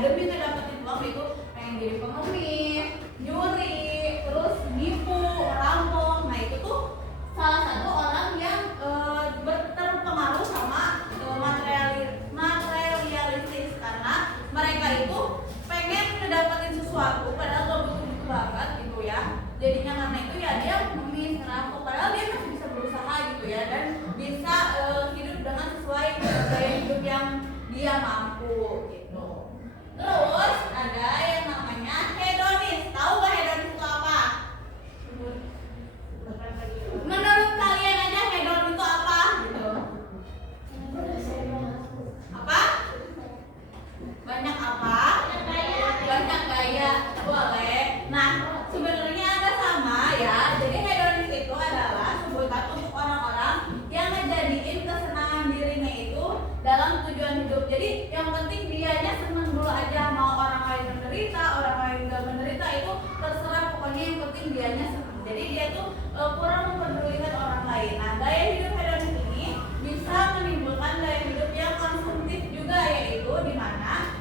demi ngedapetin uang itu pengen jadi pengemis, nyuri, terus nipu, rampok. Nah itu tuh salah satu orang yang terpengaruh sama materialistis, karena mereka itu pengen ngedapetin sesuatu padahal gak butuh-butuh banget gitu ya. Jadinya karena itu ya dia ngemis, ngerampok, padahal dia masih bisa berusaha gitu ya, dan bisa hidup dengan sesuai gaya hidup yang dia mampu gitu. Terus ada yang namanya hedonis. Tahu gak hedonis itu apa? Menurut kalian aja hedonis itu apa gitu? Apa? Banyak apa? Banyak gaya. Boleh. Nah, sebenarnya agak sama ya. Jadi hedonis itu adalah sebutan untuk orang-orang yang ngejadiin kesenangan dirinya itu dalam tujuan hidup. Jadi yang penting dianya seneng dulu aja, mau orang lain menderita, orang lain gak menderita itu terserah, pokoknya yang penting dianya seneng. Jadi dia tuh kurang mempedulikan orang lain. Nah, gaya hidup hedonis ini bisa menimbulkan gaya hidup yang konsumtif juga, yaitu di mana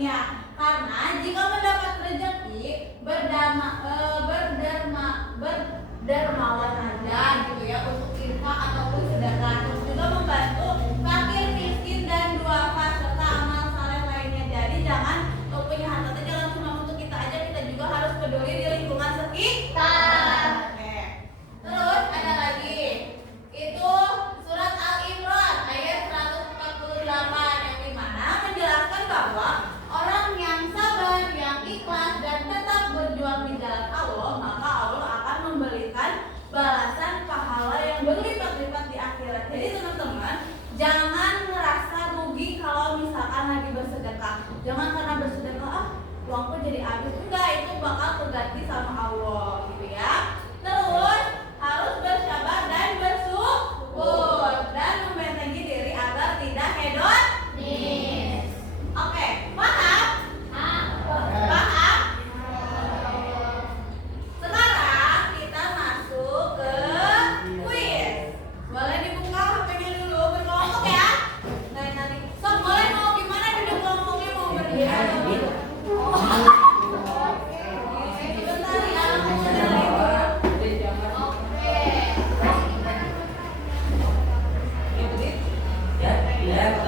dunia. Karena jika mendapat rezeki berdermawan aja gitu ya untuk infak ataupun sedekah, terus juga membantu fakir miskin dan duafa serta amal saleh lainnya. Jadi jangan punya harta itu jangan cuma untuk kita aja, kita juga harus peduli di lingkungan sekitar. Oke. Terus ada lagi itu surat Al-Imran ayat 148 yang dimana menjelaskan bahwa orang yang sabar, yang ikhlas dan tetap berjuang di jalan Allah, maka Allah akan memberikan balasan pahala yang berlipat-lipat di akhirat. Jadi teman-teman, jangan merasa rugi kalau misalkan lagi bersedekah. Jangan karena bersedekah uangku jadi habis. Enggak, itu bakal terganti sama Allah gitu ya. Terus harus bersabar dan bersyukur dan membentengi diri agar tidak hedonis. Oke, paham? Paham? Sekarang kita masuk ke kuis. Boleh dibuka HP-nya dulu berkelompok ya. Nanti sob boleh mau gimana duduk kelompoknya, mau berdiri atau duduk? Sebentar ya, aku udah libur. Oke. Ya,